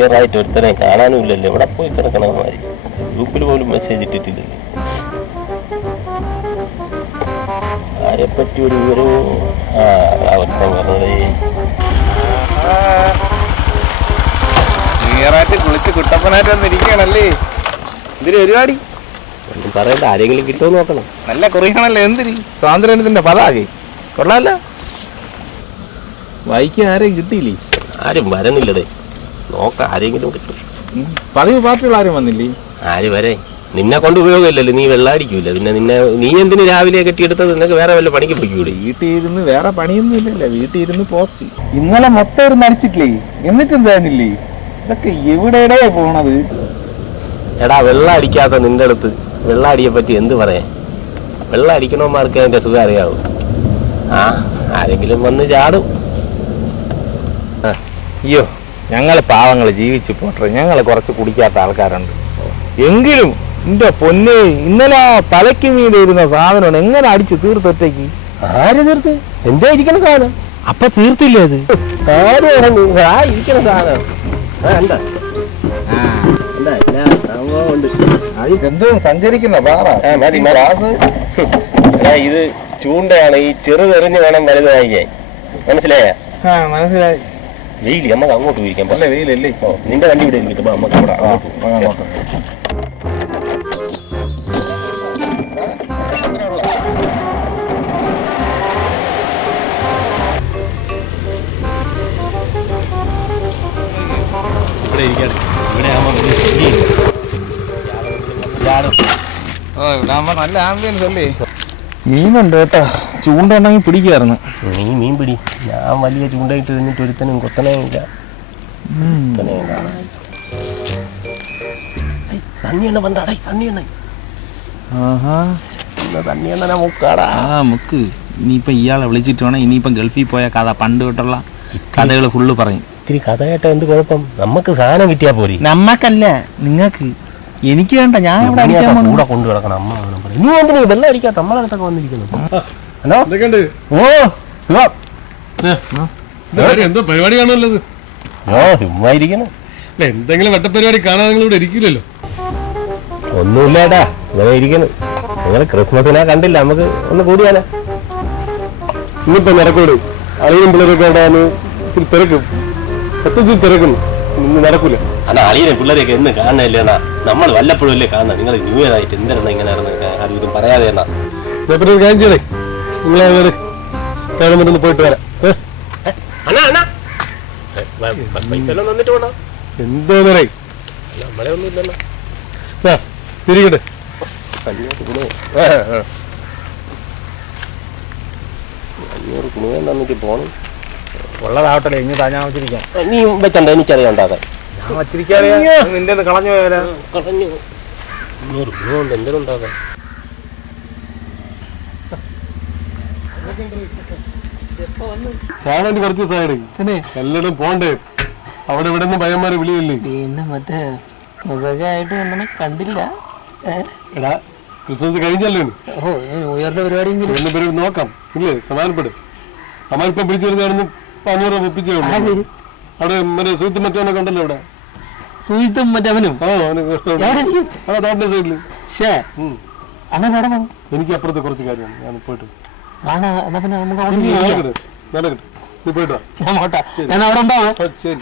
ക്ലിയറായിട്ട് ഒരുത്തനെ കാണാനും ഇല്ലല്ലോ. എവിടെ പോയി കിടക്കണമാതിരി. ഗ്രൂപ്പിൽ പോലും മെസ്സേജ് ഇട്ടിട്ടില്ലല്ലോ. ആരെപ്പറ്റി ഒരു വിവരവും ഒരുത്തൻ പറഞ്ഞതേ ക്ലിയറായിട്ട് കുളിച്ച് കുട്ടപ്പനായിട്ട് വന്നിരിക്കുകയാണല്ലേ. ഇതിന് പരിപാടി ഒന്നും പറയണ്ട. ആരെങ്കിലും കിട്ടുമോ നോക്കണം. നല്ല കുറിയാണല്ലോ. എന്തിന് സ്വാതന്ത്ര്യത്തിന്റെ പതാകെ കൊള്ളാലോ. വായിക്കാൻ ആരെയും കിട്ടിയില്ലേ? ആരും വരണില്ലടേ. നോക്കാം, ആരെങ്കിലും കിട്ടും. പതിവ് പാർട്ടികൾ ആരും വന്നില്ലേ? ആര് വരെ? നിന്നെ കൊണ്ട് ഉപയോഗമില്ലല്ലോ. നീ വെള്ളമടിക്കൂല. പിന്നെ നീ എന്തിന് രാവിലെ കെട്ടിയെടുത്തത്? നിനക്ക് വേറെ വല്ല പണിക്ക് പോയിക്കൂടെ? വീട്ടിൽ ഇരുന്ന് വേറെ പണിയൊന്നും ഇല്ലല്ലോ. വീട്ടിൽ ഇരുന്ന് പോസ്റ്റ് ഇന്നലെ മൊത്തം ഒരു നടിച്ചിട്ടില്ലേ? എന്നിട്ട് എന്തായിരുന്നില്ലേ? ഇതൊക്കെ എവിടെയുടെ പോണത്? എടാ, വെള്ളം അടിക്കാത്ത നിന്റെ അടുത്ത് വെള്ളം അടിയെ പറ്റി എന്ത് പറയാൻ? വെള്ളം അടിക്കണമാർക്ക് അതിന്റെ സുഖം അറിയാവൂ. ആരെങ്കിലും വന്ന് ചാടും. അയ്യോ, ഞങ്ങൾ പാവങ്ങൾ ജീവിച്ചു പോട്ടെ. ഞങ്ങൾ കുറച്ച് കുടിക്കാത്ത ആൾക്കാരുണ്ട്. എങ്കിലും എന്റെ പൊന്നെ, ഇന്നലെ ആ തലയ്ക്ക് മീതെ ഇരുന്ന സാധനമാണ് എങ്ങനെ അടിച്ച് തീർത്തൊറ്റയ്ക്ക്? ആര് തീർത്ത്? എന്താ ഇരിക്കണ സാധനം? അപ്പൊ തീർത്തില്ലേ അത്? ഇരിക്കണ സാധനം എന്തോ സഞ്ചരിക്കുന്ന ഇത് ചൂണ്ടയാണ്. ഈ ചെറുതെറിഞ്ഞ് വേണം വലുത് വാങ്ങിക്കാൻ. മനസ്സിലായ? മനസ്സിലായി. വെയില് നമുക്ക് അങ്ങോട്ട് പോയിരിക്കാം. അല്ല വെയിലല്ലേ? നിന്റെ വണ്ടി ഇവിടെ കിട്ടുമ്പോ നമുക്ക് ഇവിടെ നല്ല ആംബിയൻസ് അല്ലേ? മീനുണ്ട് കേട്ടാ. ചൂണ്ട ഉണ്ടെങ്കിൽ പിടിക്കായിരുന്നു. നീ മീൻ പിടി. ഞാൻ വലിയ ചൂണ്ടയിട്ട് നിന്നിട്ട് ഒരുത്തനും കൊത്തനേയില്ല. തണ്ണിയെണ്ണ പണ്ടാടാ. തണ്ണിയെണ്ണ തണ്ണിയെണ്ണ മുക്കാടാ. മുക്ക്. ഇനിയിപ്പം ഇയാളെ വിളിച്ചിട്ട് വേണം. ഇനിയിപ്പം ഗൾഫിൽ പോയ കഥ പണ്ട് തൊട്ടുള്ള കഥകൾ ഫുള്ള് പറയും. ഇത്തിരി കഥ കേട്ട എന്ത് കുഴപ്പം? നമുക്ക് സാധനം കിട്ടിയാ പോരെ. നമ്മക്കല്ല, നിങ്ങൾക്ക്. എനിക്ക് വേണ്ട. ഞാൻ ഇവിടെ കൂടെ കൊണ്ടു കിടക്കണം. അമ്മ നീ എന്തിനാ വെള്ളം അടിക്കാത്ത നമ്മളെ അടുത്തൊക്കെ വന്നിരിക്കുന്നു? ഹലോ. എന്തോ പരിപാടി കാണുമല്ലോ. ചുമ്മാ ഇരിക്കണം. എന്തെങ്കിലും വട്ടപരിപാടി കാണാൻ നിങ്ങൾ ഇവിടെ ഇരിക്കില്ലല്ലോ. ഒന്നുമില്ലേടാ, ഇങ്ങനെ ഇരിക്കുന്നു. നിങ്ങൾ ക്രിസ്മസിനെ കണ്ടില്ല. നമുക്ക് ഒന്ന് കൂടിയാലോ? ഇന്നിപ്പോ നടക്കൂട്. അളിയും പിള്ളേരൊക്കെ ഇത്തിരി തിരക്കും. സത്യത്തിൽ തിരക്കും. ഇന്ന് നടക്കൂല. അണ്ണാ, അളിയനെ പിള്ളേരെയൊക്കെ എന്ന് കാണണല്ലേ അണ്ണാ? നമ്മൾ വല്ലപ്പോഴും അല്ലേ കാണുന്നത്. നിങ്ങൾ ന്യൂ ഇയർ ആയിട്ട് എന്താണ് ഇങ്ങനെ നടന്ന് ആരും ഇതും പറയാതെ അണ്ണാ. ഒരു കാര്യം ചെയ്തേ, നിങ്ങളെ തേടമറ്റൊന്ന് പോയിട്ട് വരാം. എന്തോ നമ്മളെ ഒന്നും ഇല്ലല്ലോ. തിരികട്ടെ. തന്നിട്ട് പോണം. ഉള്ളതാവട്ടെ. ഇനി താഞ്ഞാ വെച്ചിരിക്കാം. നീ വെച്ചണ്ട, എനിക്കറിയാം ഉണ്ടാക്കാൻ. ഞാൻ വച്ചിരിക്കാ. നിന്റെ കളഞ്ഞു പോയാലോ? കളഞ്ഞു. 500 ഗുണമുണ്ട്. എന്തെങ്കിലും ഉണ്ടാക്കാൻ. കാണാൻ കുറച്ച് ദിവസമായിട്ട് എല്ലാവരും പോണ്ടേ. അവിടെ ഇവിടെ നിന്ന് ഭയന്മാരെ വിളിയല്ലേ. മറ്റേ കണ്ടില്ല. എടാ, ക്രിസ്മസ് കഴിഞ്ഞല്ലോ. പരിപാടി നോക്കാം ഇല്ലേ? സമാനപ്പെടും. അമ്മാരിപ്പം പിടിച്ചു വരുന്നതാണെന്ന് 500 രൂപ ഒപ്പിച്ചേ ഉള്ളൂ. അവിടെ മറ്റേ സുഹൃത്തും മറ്റവനൊക്കെ ഉണ്ടല്ലോ ഇവിടെ. സുഹൃത്തും മറ്റവനും സൈഡില്. എനിക്ക് അപ്പുറത്ത് കുറച്ച് കാര്യമാണ്. ഞാൻ പോയിട്ട് നടക്കട്ടെ. നീ പോയിട്ട് ഞാൻ അവിടെ ഉണ്ടാവും. ശരി.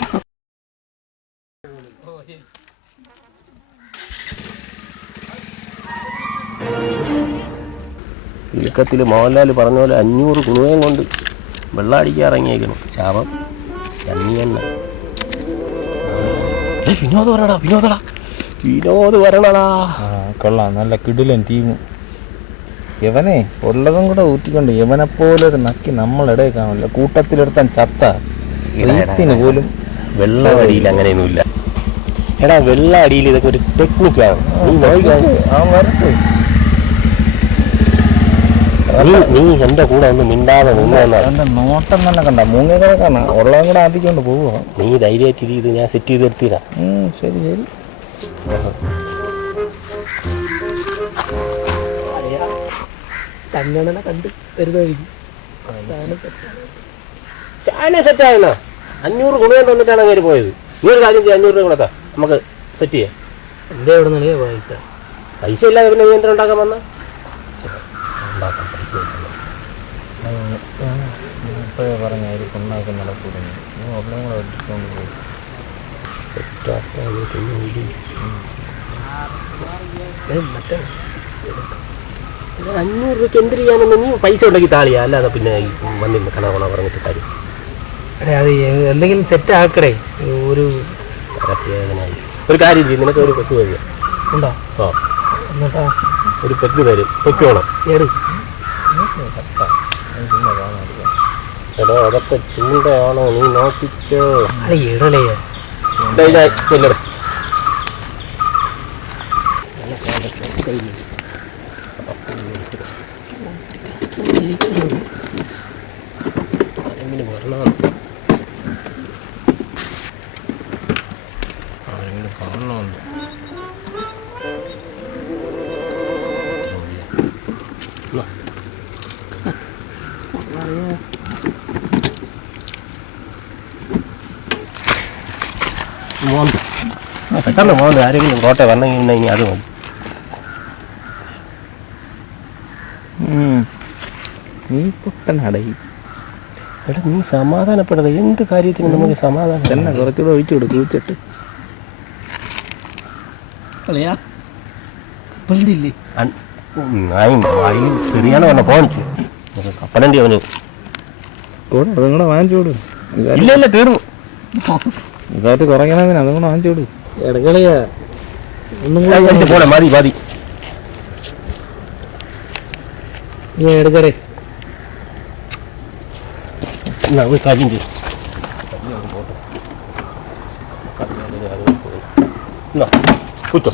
ചുരുക്കത്തിൽ മോഹൻലാൽ പറഞ്ഞ പോലെ 500 കുണുവയും കൊണ്ട് വെള്ളം അടിക്കാൻ ഇറങ്ങിയേക്കണം. ശാപം തണ്ണിയെണ്ണ. വിനോദ് വരണടാ. വിനോദ് വരണടാ. കൊള്ളാം. നല്ല കിടിലൻ ടീം. യവനെ ഉള്ളതും കൂടെ ഊറ്റിക്കൊണ്ട് യവനെപ്പോലൊരു നക്കി നമ്മളിടയിൽ കാണില്ല. കൂട്ടത്തിലെടുത്താൻ ചത്ത ഇതിന് പോലും വെള്ളം അടിയിൽ അങ്ങനെയൊന്നുമില്ല. എടാ, വെള്ളം അടിയിൽ ഇതൊക്കെ ഒരു ടെക്നിക്കാണ്. നീ എന്റെ കൂടെ ഒന്ന് മിണ്ടാതെ എന്റെ നോട്ടം തന്നെ കണ്ട മൂങ്ങിക്കിടക്കാണ്. ഉള്ളതും കൂടെ ആദ്യിക്കൊണ്ട് പോവുക. നീ ധൈര്യമായിട്ട് ഇത് ഞാൻ സെറ്റ് ചെയ്ത് നിർത്തിയിടാം. ശരി ശരി. ചങ്ങണനെ കണ്ട് വരുന്ന വഴിക്ക് ചാന സെറ്റായെന്നാ 500 ഗുണയം തന്നിട്ടാണ് അങ്ങനെ പോയത്. നീ ഒരു കാര്യം ചെയ്യാം, 500 രൂപ കൊടുക്കാം, നമുക്ക് സെറ്റ് ചെയ്യാം. എൻ്റെ എവിടെ നിന്നേ പൈസ? പൈസ ഇല്ലാതെ പിന്നെ നീ എന്തിനാ ഉണ്ടാക്കാൻ വന്ന? ഉണ്ടാക്കാം, പൈസ ഇപ്പോഴേ പറഞ്ഞ ഒരു കൊണ്ടാക്കി നടക്കൂടുന്നു. ഒന്നും കൂടെ ഒട്ടിച്ചുകൊണ്ട് പോയി മറ്റേ 500 രൂപയ്ക്ക് എന്ത് ചെയ്യാനെന്ന് നീ പൈസ ഉണ്ടെങ്കിൽ താളിയാ, അല്ലാതെ പിന്നെ വന്നിരുന്ന് കണ പറഞ്ഞിട്ട് കാര്യം. അതെ അത് എന്തെങ്കിലും സെറ്റ് ആക്കടേ. ഒരു കാര്യം ചെയ്യും, നിനക്ക് ഒരു പെക്ക് തരും. ഉണ്ടോ? ആ എന്നിട്ടാ ഒരു പെക്ക് തരും, പെക്ക് വേണം. എടോ അതൊക്കെ ചൂണ്ടയാണോ, നീ നോക്കിച്ചോ. ഇടലേ കൊല്ലട പെട്ടെന്ന് പോകുന്നത് ആരെങ്കിലും കോട്ടെ വന്നെങ്കിൽ ഇനി അത് മതി. നീ പൊട്ടനടയി. എടാ നീ സമാധാനപ്പെടണം, എന്ത് കാര്യത്തിനും നമുക്ക് സമാധാനം തന്നെ കുറച്ചുകൂടെ ഒഴിച്ചു കൊടുക്കും കുളിച്ചിട്ട്. കളിയാ കപ്പലില്ലേ? ശരിയാണ് പറഞ്ഞ പോണിച്ചു കപ്പലണ്ടി അവന് കൂടെ അതും കൂടെ വാങ്ങിച്ചു കൊടു. ഇല്ല ഇല്ല തീർന്നു. ഇതായിട്ട് കുറയ്ക്കണതിന് അതും കൂടെ വാങ്ങിച്ചു കൊടു. ഇടകളിയാ ഒന്നും പോലെ മതി മതി. എടുക്കടേ. ഒരു കാര്യം ചെയ്യും കുറ്റോ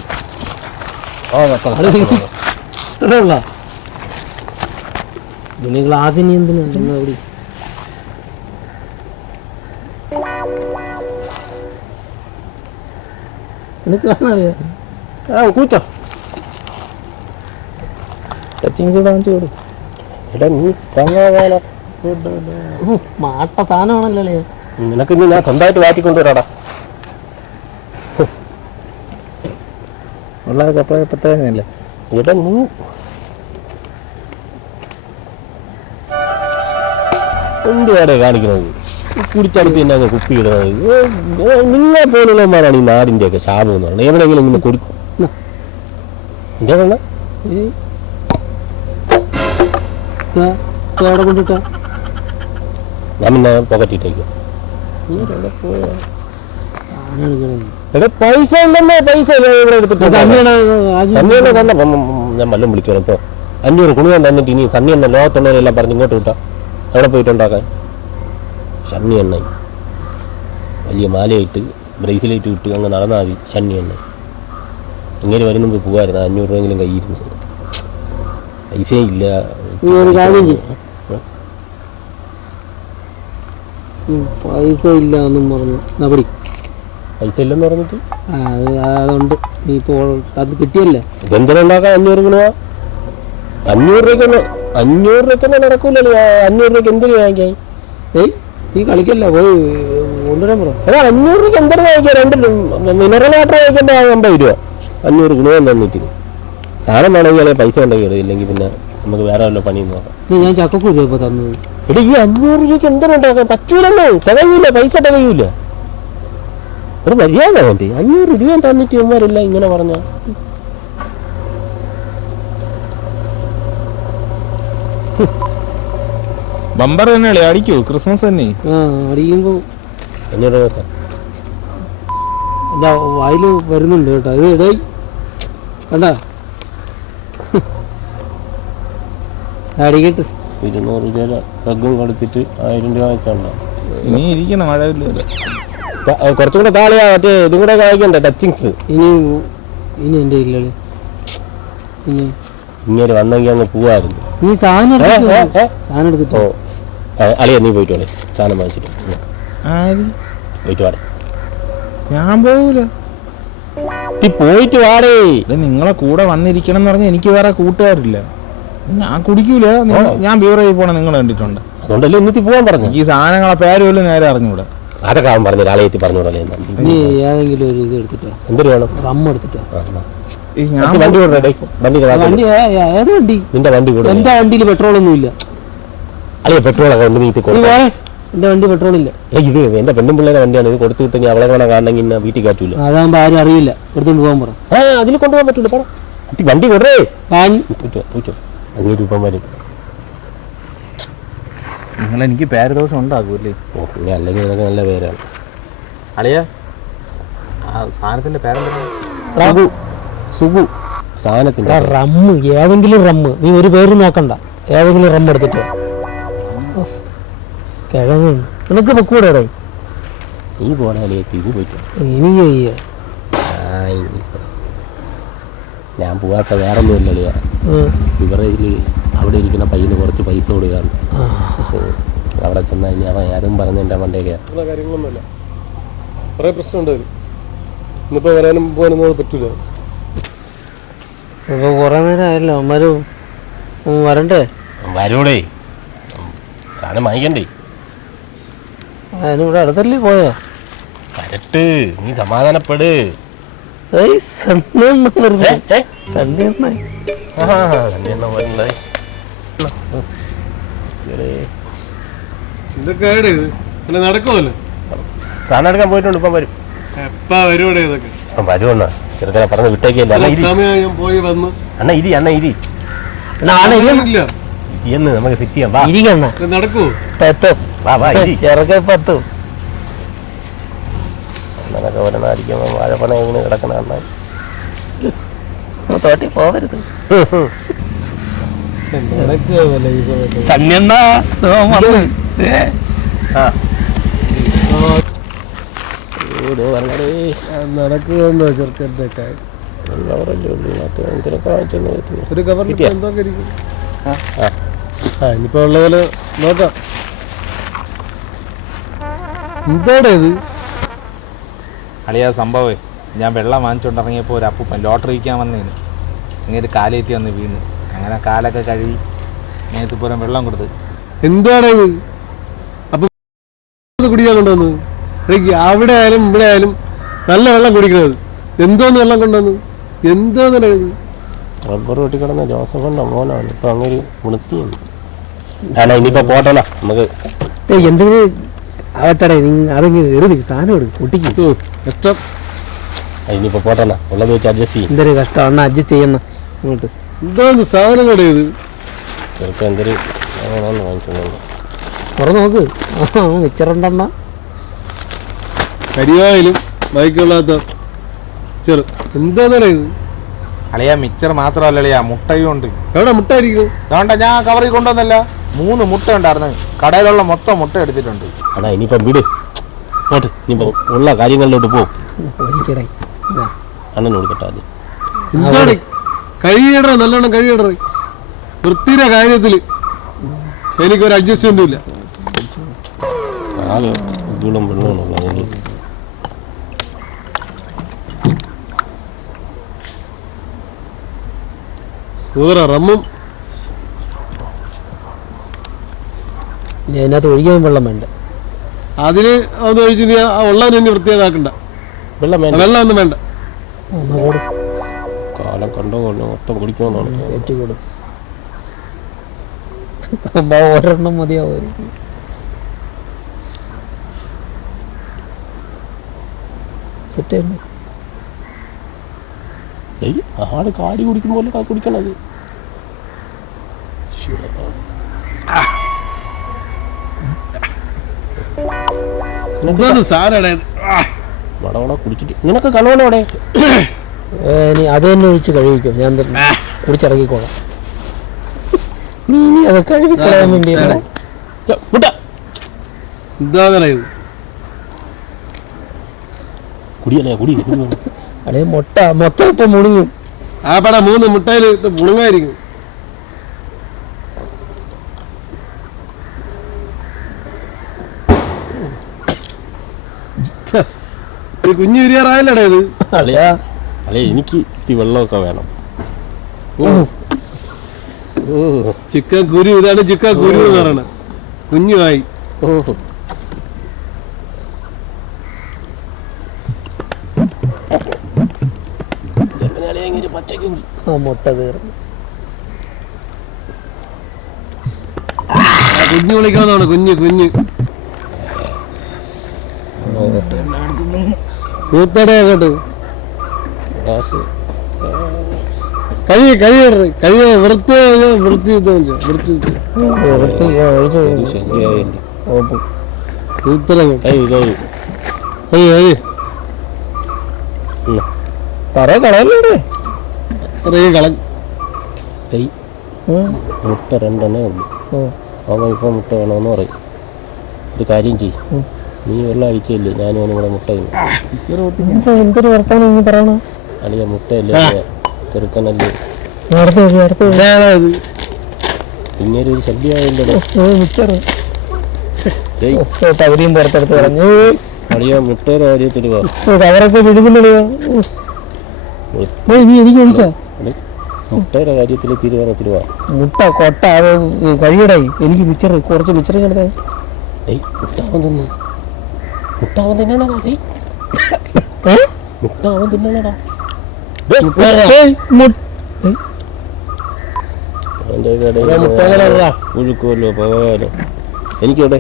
പിന്നെ ഗ്ലാസിന് എന്തിനാ അവിടെ? എനിക്ക് കാണാറിയാ. കൂറ്റോ ടച്ചിങ് വാങ്ങിച്ചു കൊടു. എടാ നീ സമാധാനം. മാട്ട സാധനമാണല്ലേ. നിനക്ക് ഇനി ഞാൻ സ്വന്തമായിട്ട് വാറ്റിക്കൊണ്ടുവരാടാ. ഉള്ളതൊക്കെ അപ്പോൾ പ്രത്യേകമല്ല. എടാ നീ എന്തുവാടെ കാണിക്കുന്നത്? കുടിച്ചടുത്ത് തന്നെ അങ്ങ് കുപ്പി ഇടുന്നത്. നിങ്ങളെ പോലുള്ളവന്മാരാണ് ഈ നാടിൻ്റെ ഒക്കെ ശാപം എന്ന് പറയുന്നത്. എവിടെയെങ്കിലും ഇങ്ങനെ കൊടുക്കും. എന്താ പറഞ്ഞ കൊണ്ടിട്ടാ ഞാൻ പിന്നെ പോക്കറ്റിട്ടേക്കും. എടാ പൈസ ഉണ്ടെന്നോ, പൈസ ഇവിടെ എടുത്തിട്ട് തന്നെയാണ് തന്നെ. ഞാൻ വല്ലതും വിളിച്ചു ഇപ്പോൾ 500 കുണിയാൻ തന്നിട്ട് ഇനി സണ്ണി എണ്ണ ലോകത്തുള്ളവരെല്ലാം പറഞ്ഞ് ഇങ്ങോട്ട് വിട്ടാ എവിടെ പോയിട്ടുണ്ടാക്കാൻ? ഷണ്ണി എണ്ണ വലിയ മാലയിട്ട് ബ്രേസിലേറ്റ് ഇട്ട് അങ്ങ് നടന്നാൽ മതി. ഷണ്ണി എണ്ണ ഇങ്ങനെ വരുന്നത് പോകായിരുന്നു. 500 രൂപയെങ്കിലും കയ്യിരുന്നു. പൈസയും ഇല്ല. പൈസ ഇല്ല എന്നും പറഞ്ഞു. പൈസ ഇല്ലെന്ന് പറഞ്ഞിട്ട് അതുകൊണ്ട് നീ ഇപ്പോൾ അത് കിട്ടിയല്ലേ. ഇതെന്തിനുണ്ടാക്കാൻ 500 ഗുണമാ? 500 രൂപയ്ക്കൊന്നും നടക്കൂലല്ലോ. 500 രൂപയ്ക്ക് എന്തിനു വാങ്ങിക്കാൻ? നീ കളിക്കല്ല, പോയി കൊണ്ടുവരാൻ പറ. 500 രൂപയ്ക്ക് എന്തിനു വാങ്ങിക്കാൻ? 2 മിനറൽ വാട്ടർ വാങ്ങിക്കേണ്ട 50 രൂപ. 500 ഗുണം തന്നിട്ട് സാധനം വേണമെങ്കിൽ പൈസ ഉണ്ടെങ്കിൽ ഇല്ലെങ്കിൽ പിന്നെ നമുക്ക് വേറെ വല്ല പണിയും നോക്കാം. ഞാൻ ചക്കക്കൂരി ഇപ്പൊ തന്നത്. എടാ ഈ 500 രൂപയ്ക്ക് എന്തിനുണ്ടാക്കാൻ? പറ്റൂലല്ലോ, തികയൂല, പൈസ തികയൂല. ഒരു മര്യാദ വേണ്ടി 500 രൂപ തന്നിട്ട് ഇവന്മാരില്ല ഇങ്ങനെ പറഞ്ഞ. ബമ്പർ തന്നെ അടിക്കൂ ക്രിസ്മസ് തന്നെ. അടിക്കുമ്പോ 500 രൂപ എന്റെ വായില് വരുന്നുണ്ട് കേട്ടോ. അത് ഇടയി കണ്ടാ അടിക്കട്ട്. 200 രൂപ റഗ്ഗും കൊടുത്തിട്ട് 1000 രൂപ വെച്ചോണ്ടോ ഇനി ഇരിക്കണം. മഴയില്ല, കുറച്ചും കൂടെ താളിയാ. മറ്റേ ഇതും കൂടെ വായിക്കണ്ടേ ടച്ചിങ്സ്. ഇനി എന്റെ ഇല്ലല്ലേ. ഇങ്ങനെ വന്നെങ്കിൽ അങ്ങ് പോവായിരുന്നു. നീ സാധനം എടുത്തിട്ടോ? അളിയ നീ പോയിട്ടോളെ, സാധനം വാങ്ങിച്ചിട്ട് പോയിട്ട് വാടേ. ഞാൻ പോകൂല. പോയിട്ട് വാടേ. നിങ്ങളെ കൂടെ വന്നിരിക്കണം എന്ന് പറഞ്ഞാൽ എനിക്ക് വേറെ കൂട്ടുകാരില്ല. ഞാൻ കുടിക്കൂല. ഞാൻ ബീവറേജ് പോണ നിങ്ങൾ കണ്ടിട്ടുണ്ട്. അതുകൊണ്ടല്ലേ ഇന്നത്തെ പോകാൻ പറഞ്ഞു. ഈ സാധനങ്ങളെ പേര് പോലും നേരെ അറിഞ്ഞൂടെ. അതൊക്കെ അവൻ പറഞ്ഞു ആളെ എത്തി പറഞ്ഞോളല്ലേ നീ ഏതെങ്കിലും ഒരു ഇത് എടുത്തിട്ടോ, എന്തൊരു വേണം റമ്മ എടുത്തിട്ടോ. വണ്ടി കൊടുക്കട്ടെ വണ്ടി വണ്ടി ഏത് വണ്ടി? നിന്റെ വണ്ടി കൂടെ എന്റെ വണ്ടിയിൽ പെട്രോൾ ഒന്നും ഇല്ല. അല്ലെ പെട്രോളൊക്കെ ഉണ്ട് നീ നീ പോരെ, എന്റെ വണ്ടി പെട്രോൾ ഇല്ല. ഇത് എന്റെ പെണ്ണും പിള്ളേരെ വണ്ടിയാണ്. ഇത് കൊടുത്തു വിട്ട് അവളെ കൂടെ കാണണമെങ്കിൽ വീട്ടിൽ കയറ്റൂല. അതാകുമ്പോ ആരും അറിയില്ല, എടുത്തോണ്ട് പോകാൻ പറ. അതിൽ കൊണ്ടുപോകാൻ പറ്റൂല. വണ്ടി കൊടുറേ അങ്ങനെ രൂപം വരും. നിങ്ങളെനിക്ക് പേരദോഷം ഉണ്ടാക്കൂല്ലേ? ഓ പിന്നെ അല്ലെങ്കിൽ നിനക്ക് നല്ല പേരാണ്. അളിയ ആ സാധനത്തിന്റെ പേരെന്താ? സുബു സാധനത്തിന്റെ റമ്മ്, ഏതെങ്കിലും റമ്മ്. നീ ഒരു പേര് നോക്കണ്ട, ഏതെങ്കിലും റമ്മ് എടുത്തിട്ടോ. കിഴങ്ങ് നിനക്ക് പൊക്കൂടെ? നീ പോണേ ഇത് പോയിട്ടോ. എനിക്ക് ഞാൻ പോവാത്ത വേറെ ഒന്നും ഇല്ലളിയാ. ഇവരുടെ ഇതിൽ അവിടെ ഇരിക്കുന്ന പയ്യന് കുറച്ച് പൈസ കൊടുക്കാണ്. അവിടെ ചെന്ന് കഴിഞ്ഞാൽ അവൻ ആരും പറഞ്ഞ എൻ്റെ മണ്ടേക്കാ കാര്യങ്ങളൊന്നുമില്ല. കുറേ പ്രശ്നമുണ്ടായിരുന്നു. ഇന്നിപ്പോൾ വരാനും പോകാനൊന്നും പറ്റൂല. ഇപ്പൊ കുറെ നേരം ആയല്ലോ. അമ്മമാര് വരണ്ടേ? വരൂടേ, സാധനം വാങ്ങിക്കണ്ടേ? അതിനിവിടെ അടുത്തല്ലേ പോയാ? വരട്ട്, നീ സമാധാനപ്പെട്. സൺഡേ സൺഡേ ഇതൊക്കെ എവിടെ ഇത് അല്ല നടക്കുമല്ലോ? സാധനം എടുക്കാൻ പോയിട്ടുണ്ട്. ഇപ്പം വരും. എപ്പാ വരുവിടെ ഇതൊക്കെ? ഇപ്പം വരുമെന്നാ ചെറുക്കനെ പറഞ്ഞ് വിട്ടേക്കല്ലേ. സമയം പോയി വന്ന് അണ്ണ ഇരി ഇല്ല എന്ന് നമുക്ക് ഫിറ്റ് ചെയ്യാം. വാ ഇരിക്കണ്ണ, നടക്കുവോ? വാ വാ ഇരി. ചെറുക്ക പത്തും എന്നൊക്കെ ഒരെണ്ണായിരിക്കുമ്പോൾ വാഴപ്പണ എങ്ങനെ കിടക്കണ തോട്ടി പോവരുത്. നടക്കുന്നുണ്ടോ ചെറുക്കൻ്റെ ഒരു കവറിൽ എന്തൊക്കെ ഇരിക്കും. ഇനിയിപ്പോ ഉള്ള പോലെ നോക്കാം. എന്താടെ ഇത്? അളിയാ സംഭവേ, ഞാൻ വെള്ളം വാങ്ങിച്ചുകൊണ്ടിറങ്ങിയപ്പോൾ ഒരു അപ്പൂപ്പൻ ലോട്ടറി വിൽക്കാൻ വന്നേന്. ഇങ്ങനെ കാലേറ്റി വന്ന് വീണ്. അങ്ങനെ കാലൊക്കെ കഴുകി നേരത്തെ വെള്ളം കൊടുത്ത്. എന്താണ് ഇത്? അപ്പൊ കുടിക്കാൻ കൊണ്ടുവന്നു? എനിക്ക് അവിടെ ആയാലും ഇവിടെ ആയാലും നല്ല വെള്ളം കുടിക്കണത്. എന്തോന്ന് വെള്ളം കൊണ്ടുവന്നു? എന്തോന്നല്ല ഇത്? റബ്ബർ വെട്ടി കിടന്ന ജോസഫിന്റെ മോനാണ്. ഇപ്പൊ അങ്ങനെ വൃത്തിയാണ്. ഇനിയിപ്പോ പോട്ടല്ല നമുക്ക് എന്തെങ്കിലും ആവട്ടെ. അതെങ്കിലും എഴുതി സാധനം എടുക്കും കുട്ടിക്ക് കഷ്ടം. ഇനിയിപ്പോ പോട്ടല്ല, ഉള്ളത് വെച്ച് അഡ്ജസ്റ്റ് ചെയ്യും. എന്തൊരു കഷ്ടം അണ്ണ, അഡ്ജസ്റ്റ് ചെയ്യുന്ന ഇങ്ങോട്ട്. എന്തോന്ന് സാധനം കൂടെ ഇത്? ചെറുപ്പം എന്തൊരു വാങ്ങിക്കുന്നു. തുറന്നു നോക്ക്. മിച്ചറുണ്ടെണ്ണ, കരിയായാലും ബൈക്കുള്ളാത്ത ചെറു എന്താന്നറിയ ഇത്? അളിയാ മിച്ചർ മാത്രമല്ല അളിയാ, മുട്ടയും ഉണ്ട്. എവിടെ മുട്ട ഇരിക്കും? അതുകൊണ്ട് ഞാൻ കവറിൽ കൊണ്ടുവന്നല്ല, 3 മുട്ട ഉണ്ടായിരുന്നു. കടയിലുള്ള മൊത്തം മുട്ട എടുത്തിട്ടുണ്ട്. അതാ ഇനിയിപ്പം വിട്, പോട്ട്. ഇനിയിപ്പോ ഉള്ള കാര്യങ്ങളിലോട്ട് പോകും. അണ്ണൻ കൊടുക്കട്ടെ ആദ്യം. എന്താണ് കഴിയിടറ? നല്ലോണം കഴിയിടറ. വൃത്തിയുടെ കാര്യത്തിൽ എനിക്കൊരു അഡ്ജസ്റ്റ്മെന്റും ഇല്ല. ആകെ ഗുണം വെള്ളമാണുള്ളത്. റമ്മും അതിനകത്ത് ഒഴിക്കാൻ വെള്ളം വേണ്ട. അതിന് അത് ഒഴിച്ച് നീ ഉള്ളതിന് ഇനി വൃത്തിയാക്കണ്ട. വെള്ളം വേണ്ട, വെള്ളം ഒന്നും വേണ്ട. കാലം കണ്ടോ മൊത്തം കുടിക്കുമെന്നാണ്. ഏറ്റുകൊടും. ഒരെണ്ണം മതിയാവും. ആട് കാടി കുടിക്കുമ്പോൾ കുടിക്കണത്. വടവട കുടിച്ചിട്ട് നിനക്ക് കണവനോടെ അത് തന്നെ ഒഴിച്ച് കഴുകിക്കോ. ഞാൻ കുടിച്ചിറങ്ങിക്കോളാം. നീ അത് കഴുകിക്കളയാൻ വേണ്ടി കുടിയല്ലേ കുടി. അല്ലെ മുട്ട മൊത്തം ഇപ്പൊ മുണിങ്ങും. ആ പട 3 മുട്ടയിൽ മുണുങ്ങായിരിക്കും. കുഞ്ഞു വിരിയാറായല്ലേ ഇത്? അളിയാ എനിക്ക് ഈ വെള്ളമൊക്കെ വേണം. ചിക്കൻ കുരു, ഇതാണ് ചിക്കൻ കുരു എന്ന് പറയണ. കുഞ്ഞുമായി മുട്ട തീർന്നു. കുഞ്ഞു വിളിക്കാന്നാണ് കുഞ്ഞ് കൂത്തടേ കേട്ടു ഗ്ലാസ് കഴിയ വൃത്തി ശരിയായില്ലേ കൂത്തട തറ കളയല്ലേ മുട്ട 2 എണ്ണേ ഉള്ളൂ. അവൻ ഇപ്പം മുട്ട വേണമെന്ന് പറയും. ഒരു കാര്യം ചെയ്യും, നീ വെള്ളം അഴിച്ചില്ലേ, ഞാനും അവനും കൂടെ മുട്ട എന്തൊരു വർത്താനം നീ പറയണ? അളിയ മുട്ടയല്ലേ ചെറുക്കനല്ലേ, പിന്നീട് ഒരു ശല്യമായില്ലടോ. പകുതിയും പുറത്തെടുത്ത് പറഞ്ഞു. അളിയ മുട്ടയുടെ കാര്യത്തിൽ അവരൊക്കെ വിടുന്നില്ലയോ? നീ എനിക്ക് കഴിച്ചാ മുട്ടയുടെ കാര്യത്തിൽ തിരുവാ മുട്ട കൊട്ട അത് കഴിയടായി. എനിക്ക് കുറച്ച് മിച്ചർ കിടത്തേ. മുട്ടാവൻ തിന്നു, മുട്ടാവൻ തിന്നണടാ, മുട്ടാവൻ തിന്നണടാ. എൻ്റെ കടയിൽ ഒഴുക്കുമല്ലോ പകലോ. എനിക്കെവിടെ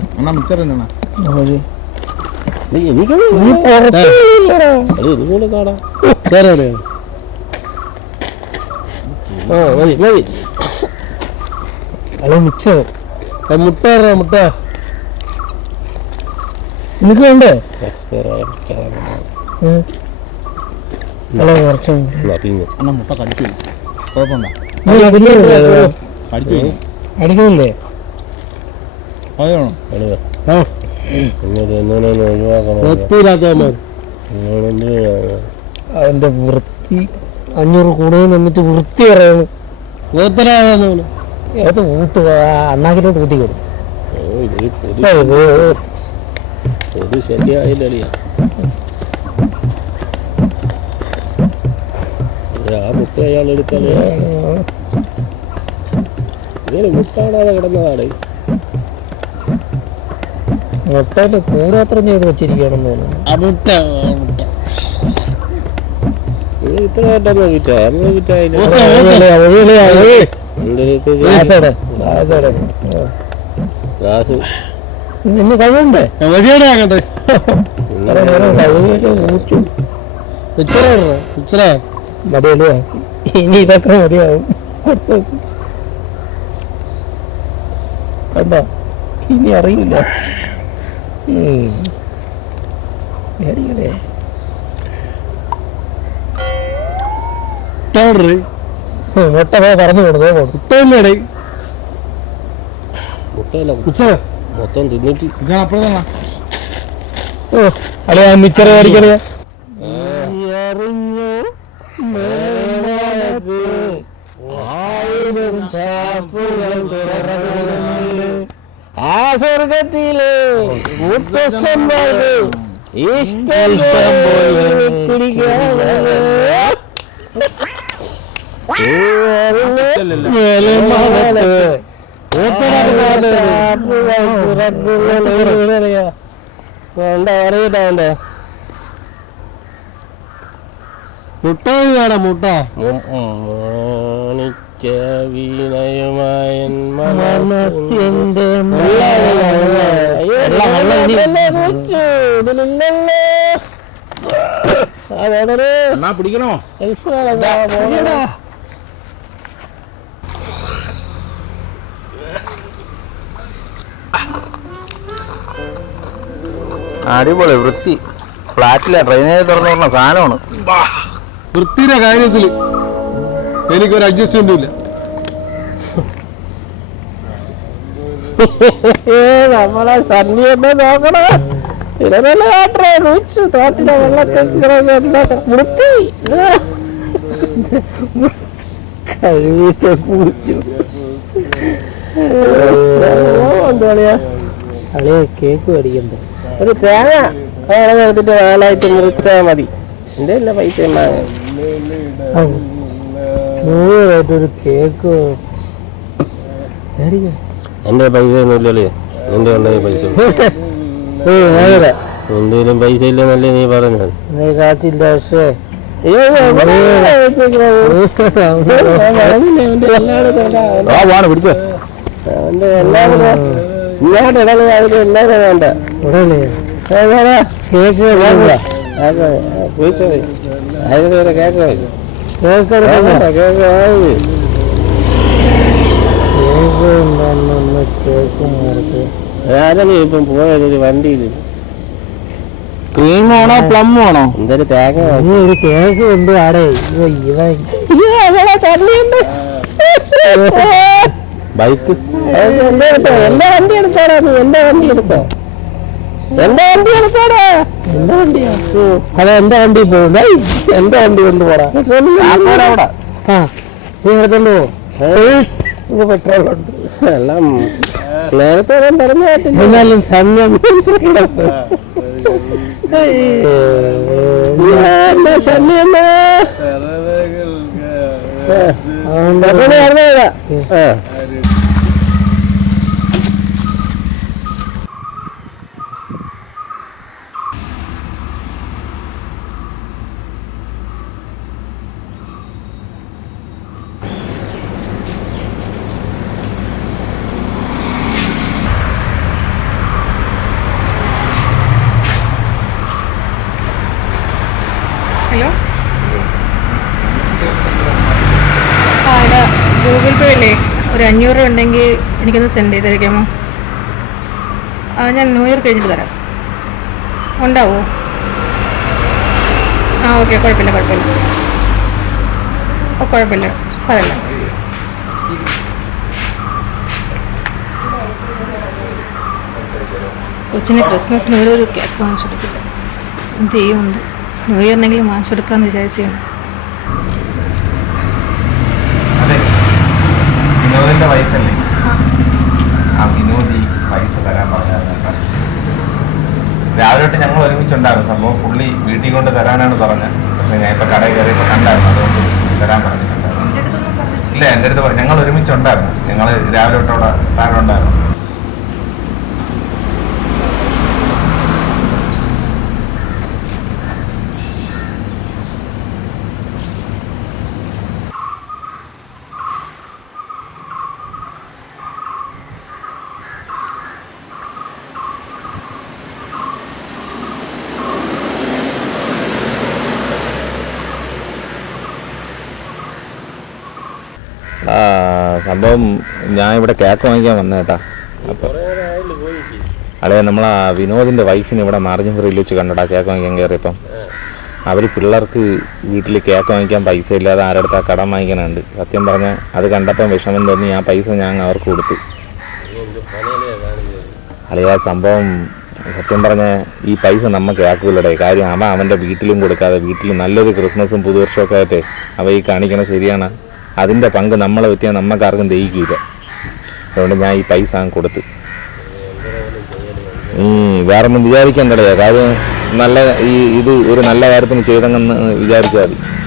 എനിക്കൂടെ കാണാം. മതി അല്ല മിച്ചർ മുട്ട എനിക്ക് വേണ്ടേ? എക്സ്പയർ ആയ കുറച്ച് മുട്ട കടിച്ചു കുഴപ്പമുണ്ടോ? അടിക്കുന്നില്ലേ? അവന്റെ വൃത്തി 500 കൂടുതൽ നിന്നിട്ട് വൃത്തി പറയുന്നു. ഏത് ഊത്ത് അണ്ണാക്കിലോട്ട് ഊത്തി കൊടുക്കും. ഒരു ശല്യമായില്ലളിയ. ആ മുട്ട അയാൾ എടുത്താലേ ഇങ്ങനെ മുട്ടാടാതെ കിടന്നതാണ്. മുട്ടയില് കൂടാത്രം ചെയ്ത് വെച്ചിരിക്കുകയാണെന്ന് തോന്നുന്നു. ഇത്രയായിട്ടൊന്നും കിട്ടാ കിട്ടായില്ല. ഗ്ലാസ് നിന്നെ കഴിവുണ്ടേ? മതിയല്ലേ? ഇനി ഇതൊക്കെ മതിയാവും. കണ്ടോ? ഇനി അറിയില്ല. മേടിക്കലേ മുട്ട പറഞ്ഞു കൊടുത്തേ മുട്ടയില്ലേ? മുട്ടയില്ല, മൊത്തം തിന്നിട്ട് അല്ലേ മിച്ചറ് മേടിക്കലേ? ആ സ്വർഗത്തിലെ ഇഷ്ടം മുട്ട വേണം മുട്ട വീണയുമായ മനസ്സിന്റെ പിടിക്കണോ? അടിപൊളി വൃത്തി. ഫ്ലാറ്റിലെ ഡ്രെയിനേജ് തുറന്നു പറഞ്ഞ സാധനമാണ്. വൃത്തിയുടെ കാര്യത്തിൽ എനിക്കൊരു അഡ്ജസ്റ്റ്മെന്റും ഇല്ല. നമ്മളെ സണ്ണിയെന്നെ നോക്കണ തോട്ടിലെ വെള്ളത്തെ വൃത്തി കഴിവിട്ട് കുടിച്ചു. എന്താ പറയാ, അളിയ കേക്ക് മേടിക്കണ്ടേ? ഒരു തേങ്ങ എടുത്തിട്ട് നാലായിട്ട് മുറിച്ചാൽ മതി. എന്റെ എല്ലാ പൈസ ഒരു കേക്ക് എന്റെ പൈസ ഒന്നും ഇല്ലല്ലേ? നിന്റെ ഉണ്ടെങ്കിൽ പൈസ എന്തെങ്കിലും പൈസ ഇല്ലെന്നല്ലേ നീ പറഞ്ഞത്? കാത്തില്ല. പക്ഷേ വാണ് പിടിച്ചോ അവന്റെ എല്ലാവരും ഇങ്ങോട്ട് ഇടല് അതിന് എല്ലാവരും വേണ്ട കേക്ക് അതിന് കേക്ക് ആരാണ് ഇപ്പം പോയത് ഒരു വണ്ടിയിൽ ക്രീം ആണോ പ്ലം ആണോ എന്തൊരു തേങ്ങ ഒരു കേക്ക് കൊണ്ട് ആടേ ബൈക്ക് എന്റെ വണ്ടി എടുത്തോടാ നീ എന്റെ വണ്ടി എടുത്തോ എന്റെ വണ്ടി എടുത്തോടാ എന്റെ വണ്ടിയാ അതെ എന്റെ വണ്ടി പോകും എന്റെ വണ്ടി കൊണ്ടുപോടാ അവിടെ ആ നീ എടുത്തോണ്ട് പോ പെട്രോൾ ഉണ്ട് എല്ലാം നേരത്തെ ഞാൻ പറഞ്ഞു കേട്ടില്ല എന്നാലും സമയം ശല്യമ്മ ഹലോ ആ ഇതാ ഗൂഗിൾ പേ അല്ലേ ഒരു 500 രൂപ ഉണ്ടെങ്കിൽ എനിക്കൊന്ന് സെൻഡ് ചെയ്ത് തരാമോ ആ ഞാൻ ന്യൂ ഇയർ കഴിഞ്ഞിട്ട് തരാം ഉണ്ടാവോ ആ ഓക്കെ കുഴപ്പമില്ല ഓ കുഴപ്പമില്ല സാരമില്ല കൊച്ചിന് ക്രിസ്മസിന് ഒരു കേക്ക് വാങ്ങിച്ചു കൊടുത്തില്ല എന്ത് ചെയ്യുന്നുണ്ട് ന്യൂ ഇയറിനെങ്കിലും വാങ്ങിച്ചെടുക്കാമെന്ന് വിചാരിച്ചാണ് അതെ വിനോദിന്റെ വൈഫല്ലേ ആ വിനോദ് ഈ പൈസ തരാൻ പറഞ്ഞായിരുന്നു രാവിലെ തൊട്ട് ഞങ്ങൾ ഒരുമിച്ചുണ്ടായിരുന്നു സംഭവം പുള്ളി വീട്ടിൽ കൊണ്ട് തരാനാണ് പറഞ്ഞത് പക്ഷെ ഞാൻ ഇപ്പൊ കടയിൽ കയറിയപ്പോൾ കണ്ടായിരുന്നു അതുകൊണ്ട് തരാൻ പറഞ്ഞിട്ടുണ്ടായിരുന്നു ഇല്ല എൻ്റെ അടുത്ത് ഞങ്ങൾ ഒരുമിച്ചുണ്ടായിരുന്നു ഞങ്ങൾ രാവിലെ തൊട്ടവിടെ താഴെ ഉണ്ടായിരുന്നു സംഭവം ഞാൻ ഇവിടെ കേക്ക് വാങ്ങിക്കാൻ വന്ന കേട്ടാ അപ്പോൾ അതെ നമ്മളാ വിനോദിൻ്റെ വൈഫിന് ഇവിടെ മാർജിൻ ഫ്രീയിൽ വെച്ച് കണ്ടടാ കേക്ക് വാങ്ങിക്കാൻ കയറിയപ്പം അവർ പിള്ളേർക്ക് വീട്ടിൽ കേക്ക് വാങ്ങിക്കാൻ പൈസ ഇല്ലാതെ ആരടുത്ത് ആ കടം വാങ്ങിക്കാനുണ്ട് സത്യം പറഞ്ഞാൽ അത് കണ്ടപ്പം വിഷമം തോന്നി ആ പൈസ ഞാൻ അവർക്ക് കൊടുത്തു അളിയാ സംഭവം സത്യം പറഞ്ഞാൽ ഈ പൈസ നമുക്ക് ആക്കൂലടെ കാര്യം അവൻ്റെ വീട്ടിലും കൊടുക്കാതെ വീട്ടിൽ നല്ലൊരു ക്രിസ്മസും പുതുവർഷമൊക്കെ ആയിട്ട് അവ ഈ കാണിക്കണത് ശരിയാണ് അതിൻ്റെ പങ്ക് നമ്മളെ പറ്റിയാൽ നമുക്കാർക്കും ദഹിക്കില്ല അതുകൊണ്ട് ഞാൻ ഈ പൈസ കൊടുത്ത് വേറൊന്നും വിചാരിക്കണ്ടടേ കാര്യം നല്ല ഇത് ഒരു നല്ല കാര്യത്തിന് ചെയ്തെന്ന് വിചാരിച്ചാൽ മതി